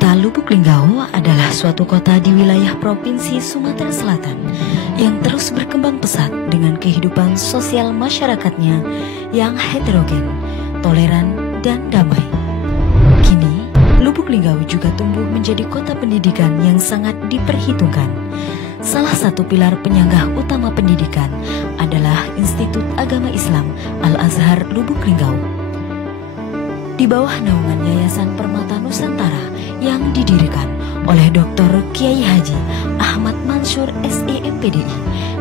Kota Lubuk Linggau adalah suatu kota di wilayah Provinsi Sumatera Selatan yang terus berkembang pesat dengan kehidupan sosial masyarakatnya yang heterogen, toleran, dan damai. Kini, Lubuk Linggau juga tumbuh menjadi kota pendidikan yang sangat diperhitungkan. Salah satu pilar penyangga utama pendidikan adalah Institut Agama Islam Al-Azhar Lubuk Linggau. Di bawah naungan Yayasan Permata Nusantara yang didirikan oleh Dr. Kiai Haji Ahmad Mansur SEMPDI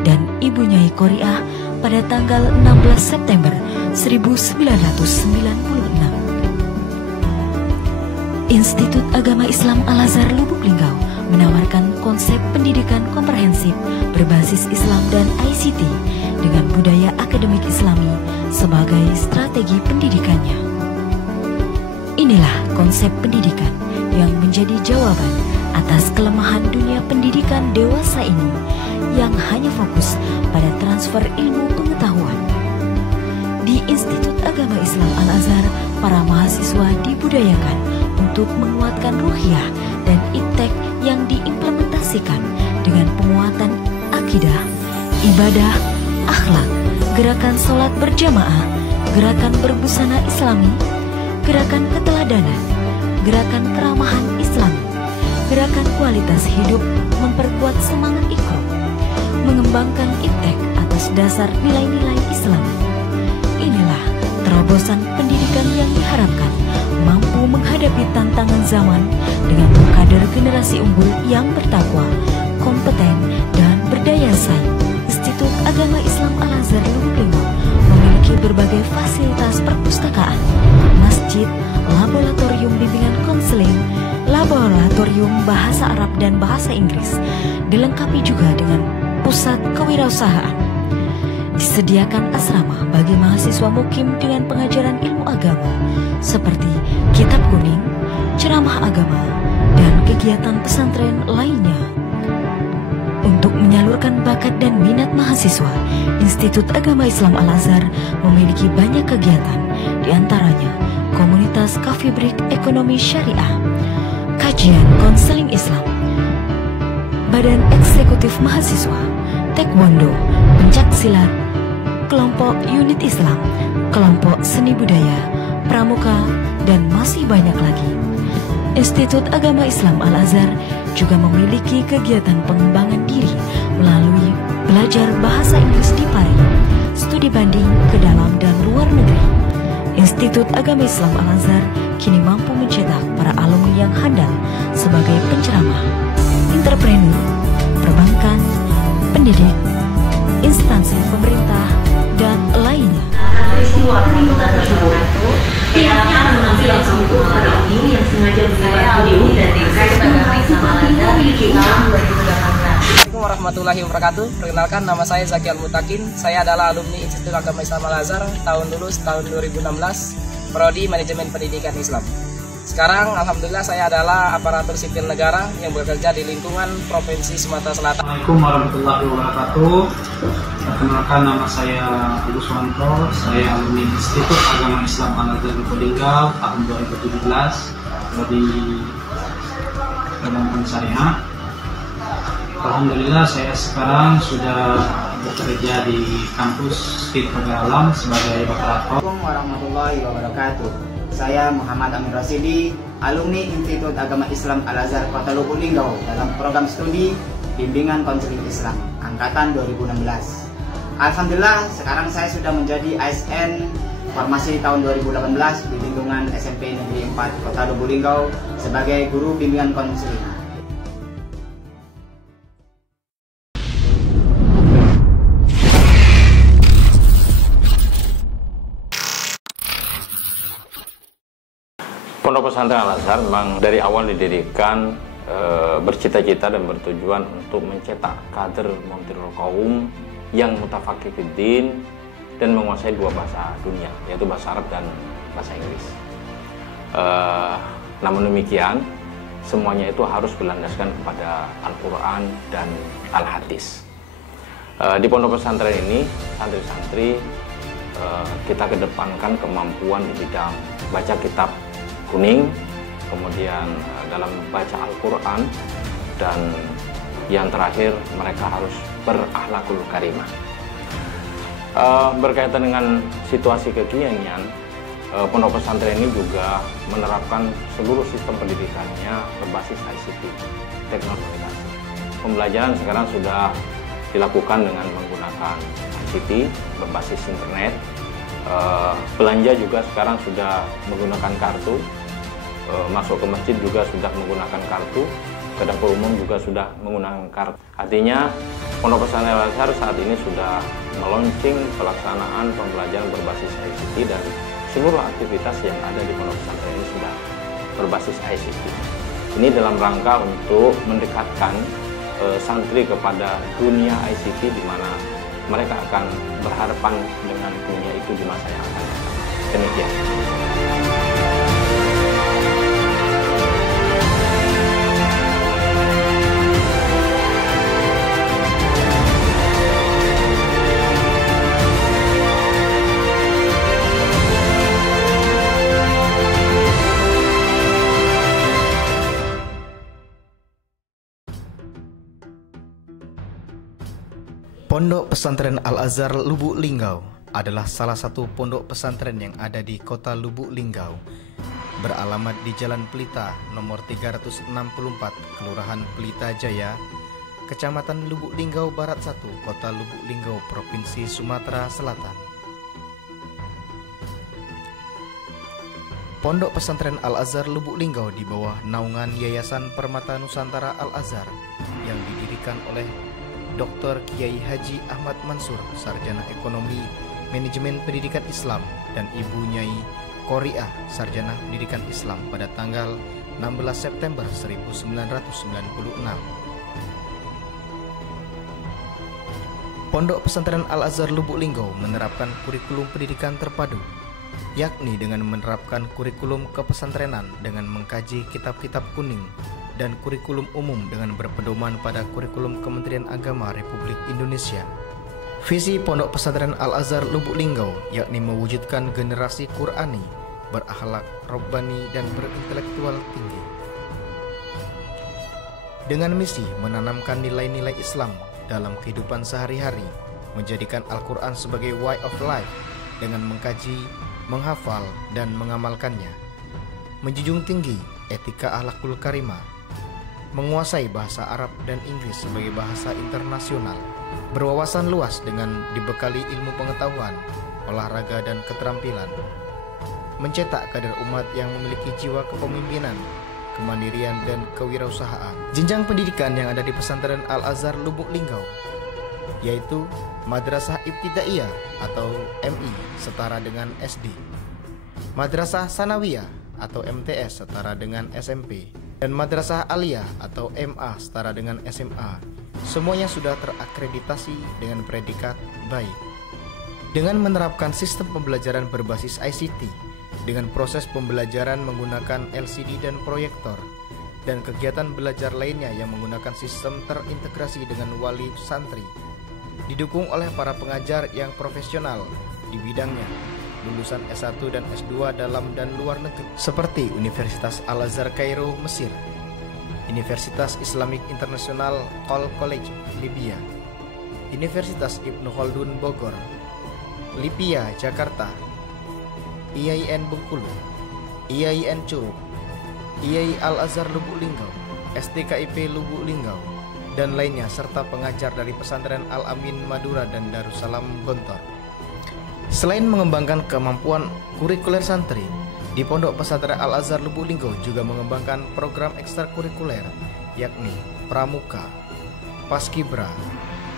dan Ibu Nyai Qoriah pada tanggal 16 September 1996. Institut Agama Islam Al-Azhar Lubuk Linggau menawarkan konsep pendidikan komprehensif berbasis Islam dan ICT dengan budaya akademik Islami sebagai strategi pendidikannya. Inilah konsep pendidikan yang menjadi jawaban atas kelemahan dunia pendidikan dewasa ini yang hanya fokus pada transfer ilmu pengetahuan. Di Institut Agama Islam Al-Azhar, para mahasiswa dibudayakan untuk menguatkan ruhiyah dan iptek yang diimplementasikan dengan penguatan akidah, ibadah, akhlak, gerakan sholat berjamaah, gerakan berbusana Islami, gerakan keteladanan, gerakan keramahan Islam, gerakan kualitas hidup, memperkuat semangat ikhram, mengembangkan iptek atas dasar nilai-nilai Islam. Inilah terobosan pendidikan yang diharapkan mampu menghadapi tantangan zaman dengan mengkader generasi unggul yang bertakwa, kompeten, dan berdaya saing. Institut Agama Islam Al-Azhar Lubuk Linggau memiliki berbagai fasilitas perpustakaan, masjid, laboratorium bimbingan konseling, laboratorium bahasa Arab dan bahasa Inggris, dilengkapi juga dengan pusat kewirausahaan. Disediakan asrama bagi mahasiswa mukim dengan pengajaran ilmu agama seperti kitab kuning, ceramah agama, dan kegiatan pesantren lainnya. Untuk menyalurkan bakat dan minat mahasiswa, Institut Agama Islam Al-Azhar memiliki banyak kegiatan, diantaranya komunitas Cafe Break Ekonomi Syariah, kajian konseling Islam, badan eksekutif mahasiswa, taekwondo, pencak silat, kelompok unit Islam, kelompok seni budaya, pramuka, dan masih banyak lagi. Institut Agama Islam Al-Azhar juga memiliki kegiatan pengembangan diri melalui belajar bahasa Inggris di Paris, studi banding ke dalam dan luar negeri. Institut Agama Islam Al-Azhar kini mampu mencetak para alumni yang handal sebagai penceramah, entrepreneur, perbankan, pendidik, instansi pemerintah, dan lainnya. Peristiwa perlindungan tersebut pihaknya mengambil langsung untuk hari ini yang sengaja menyebar video dan memiliki tahun 2018. Assalamualaikum warahmatullahi wabarakatuh. Perkenalkan, nama saya Zaki Al-Mutakin. Saya adalah alumni Institut Agama Islam Al-Azhar tahun lulus tahun 2016, Prodi Manajemen Pendidikan Islam. Sekarang alhamdulillah saya adalah aparatur sipil negara yang bekerja di lingkungan Provinsi Sumatera Selatan. Assalamualaikum warahmatullahi wabarakatuh. Perkenalkan, nama saya Agus Wanto. Saya alumni Institut Agama Islam Al-Azhar Lubuk Linggau tahun 2017, Prodi Perbankan Syariah. Alhamdulillah saya sekarang sudah bekerja di kampus Stit Alam sebagai operator. Assalamualaikum warahmatullahi wabarakatuh. Saya Muhammad Amin Rasidi, alumni Institut Agama Islam Al-Azhar Kota Lubuk Linggau dalam program studi Bimbingan Konseling Islam angkatan 2016. Alhamdulillah sekarang saya sudah menjadi ASN formasi tahun 2018 di lingkungan SMP Negeri 4 Kota Lubuk Linggau sebagai guru bimbingan konseling. Pondok Pesantren Al-Azhar memang dari awal didirikan bercita-cita dan bertujuan untuk mencetak kader montirul kaum yang mutafaqih fiddin dan menguasai dua bahasa dunia, yaitu bahasa Arab dan bahasa Inggris. Namun demikian, semuanya itu harus berlandaskan kepada Al-Quran dan Al-Hadis. Di pondok pesantren ini, santri-santri kita kedepankan kemampuan di bidang baca kitab kuning, kemudian dalam membaca Al-Quran, dan yang terakhir mereka harus berakhlakul karimah. Berkaitan dengan situasi kekinian, pondok pesantren ini juga menerapkan seluruh sistem pendidikannya berbasis ICT, teknologi. Pembelajaran sekarang sudah dilakukan dengan menggunakan ICT berbasis internet. Belanja juga sekarang sudah menggunakan kartu, masuk ke masjid juga sudah menggunakan kartu, ke dapur umum juga sudah menggunakan kartu. Artinya Pondok Pesantren Al-Azhar saat ini sudah meluncing pelaksanaan pembelajaran berbasis ICT, dan seluruh aktivitas yang ada di Pondok Pesantren ini sudah berbasis ICT. Ini dalam rangka untuk mendekatkan santri kepada dunia ICT, di mana mereka akan berhadapan dengan dunia itu di masa yang akan datang. Demikian. Pondok Pesantren Al-Azhar Lubuk Linggau adalah salah satu pondok pesantren yang ada di kota Lubuk Linggau, beralamat di Jalan Pelita nomor 364, Kelurahan Pelita Jaya, Kecamatan Lubuk Linggau Barat 1, Kota Lubuk Linggau, Provinsi Sumatera Selatan. Pondok Pesantren Al-Azhar Lubuk Linggau di bawah naungan Yayasan Permata Nusantara Al-Azhar yang didirikan oleh Dr. Kiai Haji Ahmad Mansur, Sarjana Ekonomi Manajemen Pendidikan Islam, dan Ibu Nyai Qoriah, Sarjana Pendidikan Islam, pada tanggal 16 September 1996. Pondok Pesantren Al-Azhar Lubuk Linggau menerapkan kurikulum pendidikan terpadu, yakni dengan menerapkan kurikulum kepesantrenan dengan mengkaji kitab-kitab kuning, dan kurikulum umum dengan berpedoman pada kurikulum Kementerian Agama Republik Indonesia. Visi Pondok Pesantren Al-Azhar Lubuk Linggau yakni mewujudkan generasi Qur'ani, berakhlak robbani dan berintelektual tinggi, dengan misi menanamkan nilai-nilai Islam dalam kehidupan sehari-hari, menjadikan Al-Quran sebagai way of life dengan mengkaji, menghafal, dan mengamalkannya, menjunjung tinggi etika akhlakul karimah, menguasai bahasa Arab dan Inggris sebagai bahasa internasional, berwawasan luas dengan dibekali ilmu pengetahuan, olahraga dan keterampilan, mencetak kader umat yang memiliki jiwa kepemimpinan, kemandirian dan kewirausahaan. Jenjang pendidikan yang ada di Pesantren Al-Azhar Lubuk Linggau yaitu Madrasah Ibtidaiyah atau MI setara dengan SD, Madrasah Sanawiyah atau MTS setara dengan SMP, dan Madrasah Aliyah atau MA setara dengan SMA. Semuanya sudah terakreditasi dengan predikat baik. Dengan menerapkan sistem pembelajaran berbasis ICT, dengan proses pembelajaran menggunakan LCD dan proyektor, dan kegiatan belajar lainnya yang menggunakan sistem terintegrasi dengan wali santri, didukung oleh para pengajar yang profesional di bidangnya, lulusan S1 dan S2 dalam dan luar negeri, seperti Universitas Al-Azhar Kairo, Mesir, Universitas Islamic International College, Libya, Universitas Ibnu Khaldun, Bogor, Lipia, Jakarta, IAIN Bengkulu, IAIN Curug, IAI Al-Azhar Lubuk Linggau, STKIP Lubuk Linggau, dan lainnya, serta pengajar dari Pesantren Al-Amin Madura dan Darussalam Gontor. Selain mengembangkan kemampuan kurikuler santri, di Pondok Pesantren Al-Azhar Lubuk Linggau juga mengembangkan program ekstrakurikuler, yakni Pramuka, Paskibra,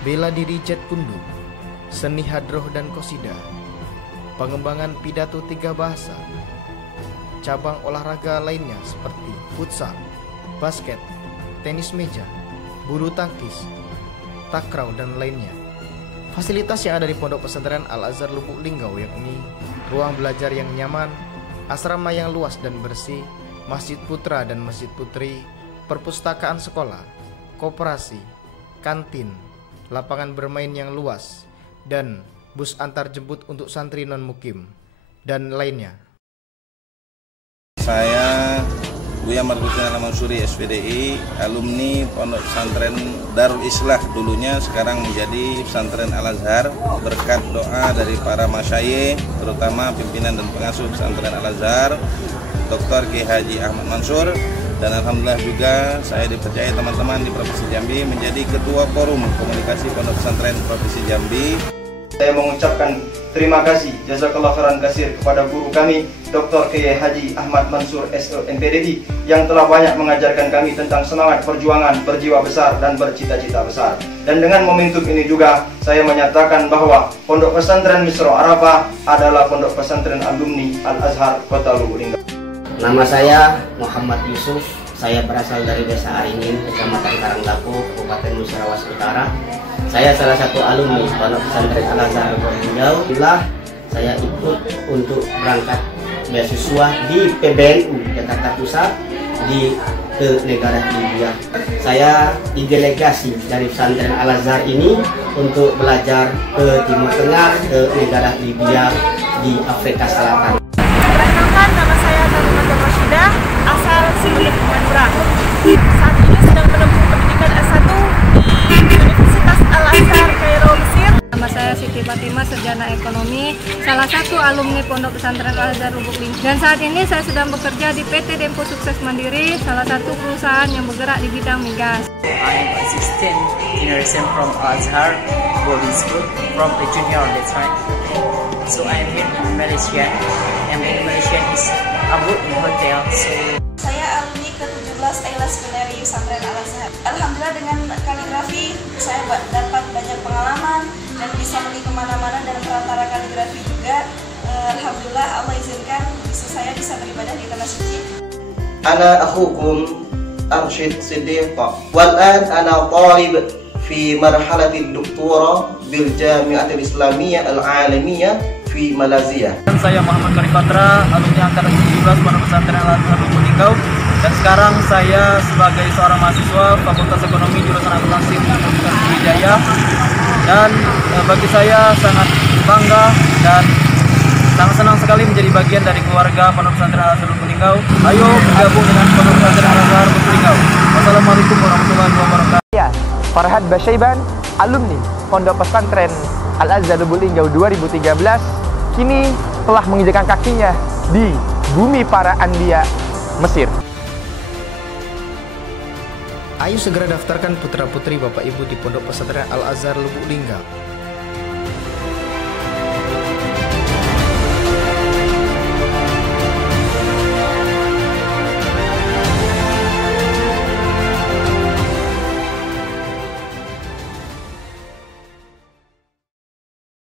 Bela Diri Jetkundu, Seni Hadroh dan Qosida, pengembangan pidato 3 bahasa, cabang olahraga lainnya seperti futsal, basket, tenis meja, bulu tangkis, takraw, dan lainnya. Fasilitas yang ada di Pondok Pesantren Al-Azhar Lubuk Linggau yakni ruang belajar yang nyaman, asrama yang luas dan bersih, masjid putra dan masjid putri, perpustakaan sekolah, koperasi, kantin, lapangan bermain yang luas, dan bus antar jemput untuk santri non-mukim, dan lainnya. Saya Buya Marzukin Al-Mansuri SPDI, alumni Pondok Pesantren Darul Islah dulunya, sekarang menjadi Pesantren Al-Azhar, berkat doa dari para masyayikh, terutama pimpinan dan pengasuh Pesantren Al-Azhar, Dr. Kiai Haji Ahmad Mansur, dan alhamdulillah juga saya dipercaya teman-teman di Provinsi Jambi menjadi Ketua Forum Komunikasi Pondok Pesantren Provinsi Jambi. Saya mengucapkan terima kasih jazakallah khairan katsir kepada guru kami Dr. Kiai Haji Ahmad Mansur SMPDI yang telah banyak mengajarkan kami tentang semangat perjuangan, berjiwa besar dan bercita-cita besar. Dan dengan momentum ini juga saya menyatakan bahwa Pondok Pesantren Misro Arafah adalah Pondok Pesantren alumni Al-Azhar Kota Lubuk Linggau. Nama saya Muhammad Yusuf. Saya berasal dari Desa Aringin, Kecamatan Karanglaku, Kabupaten Musirawas Utara. Saya salah satu alumni Pondok Pesantren Al-Azhar Lubuk Linggau. Saya ikut untuk berangkat beasiswa di PBNU Jakarta Pusat ke negara Libya. Saya didelegasi dari pesantren Al-Azhar ini untuk belajar ke Timur Tengah, ke negara Libya di Afrika Selatan. Perkenalkan, nama saya Nurul Rashidah, asal Singgit, Madura. Saat ini sedang menempuh pendidikan S1 di Universitas Al-Azhar Kairo, Mesir. Nama saya Siti Fatimah, sarjana ekonomi, salah satu alumni Pondok Pesantren Al-Azhar Lubuk Linggau. Dan saat ini saya sedang bekerja di PT Dempo Sukses Mandiri, salah satu perusahaan yang bergerak di bidang migas. I am assistant generation from Al-Azhar boarding school from the junior, that's right. So I am here in Malaysia, and in Malaysia is Abu in hotel. So saya alumni ke-17 Ailas Culinary Pesantren Al-Azhar. Alhamdulillah dengan kaligrafi saya dapat banyak pengalaman dan bisa pergi kemana-mana dan perantara kaligrafi juga. Alhamdulillah Allah izinkan saya bisa beribadah di tanah suci. Ana akhukum Arsyid Siddiq, wal'an ana talib fi marhalatil doktora bil Jami'atil Islamiyah Al-Alamiyah fi Malaysia. Saya Muhammad Karif Patra, alumni angkatan 17 Pondok Pesantren Al-Azhar Lubuk Linggau, dan sekarang saya sebagai seorang mahasiswa Fakultas Ekonomi jurusan Akuntansi Universitas Sriwijaya. Dan bagi saya sangat bangga dan sangat senang sekali menjadi bagian dari keluarga Pondok Pesantren Al-Azhar Lubuk Linggau. Ayo bergabung dengan Pondok Pesantren Al-Azhar Lubuk Linggau. Wassalamualaikum warahmatullahi wabarakatuh. Ya, Farhad Basyaiban, alumni Pondok Pesantren Al-Azhar Lubuk Linggau 2013, kini telah menginjakkan kakinya di bumi para anbiya Mesir. Ayo segera daftarkan putra-putri Bapak Ibu di Pondok Pesantren Al-Azhar Lubuk Linggau.